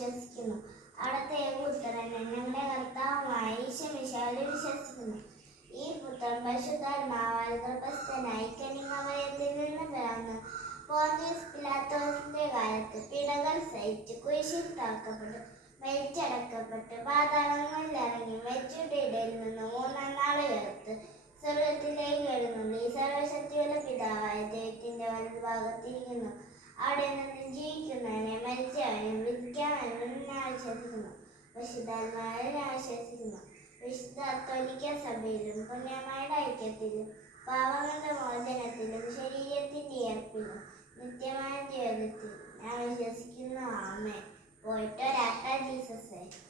വിശ്വസിക്കുന്നു. അവിടുത്തെ പുത്രൻ ഞങ്ങളുടെ കർത്താവുമായ ഈശോമിശിഹായിൽ വിശ്വസിക്കുന്നു. ഈ പുത്രൻ പരിശുദ്ധാത്മാവാൽ ഗർഭസ്ഥനായി കന്യകാമറിയത്തിൽ നിന്ന് പിറന്നു പോന്തിയോസ് പിലാത്തോസിന്റെ കാലത്ത് പീഡകൾ സഹിച്ച് കുരിശിൽ തറക്കപ്പെട്ടു മരിച്ചടക്കപ്പെട്ട് പാതാളങ്ങളിൽ ഇറങ്ങി മരിച്ചവരുടെ ഇടയിൽ നിന്ന് മൂന്നാം നാൾ ഉയർത്ത് സ്വർഗത്തിലേക്ക് എഴുന്നള്ളി സർവശക്തിയുള്ള പിതാവായ ദൈവത്തിന്റെ വലതുഭാഗത്തിരിക്കുന്നു. അവിടെ നിന്ന് ജീവിക്കുന്നവനെ മരിച്ചവനെ വിധിക്കാമെന്ന് ഞാൻ വിശ്വസിക്കുന്നു. പരിശുദ്ധാത്മാവിൽ ഞാൻ വിശ്വസിക്കുന്നു. വിശുദ്ധ കത്തോലിക്ക സഭയിലും പുണ്യമായുടെ ഐക്യത്തിലും പാപങ്ങളുടെ മോചനത്തിലും ശരീരത്തിന്റെ ഉയർപ്പിലും നിത്യമായ ജീവിതത്തിൽ ഞാൻ വിശ്വസിക്കുന്നു. ആമേൻ. പോയിട്ട് ജീസസേ.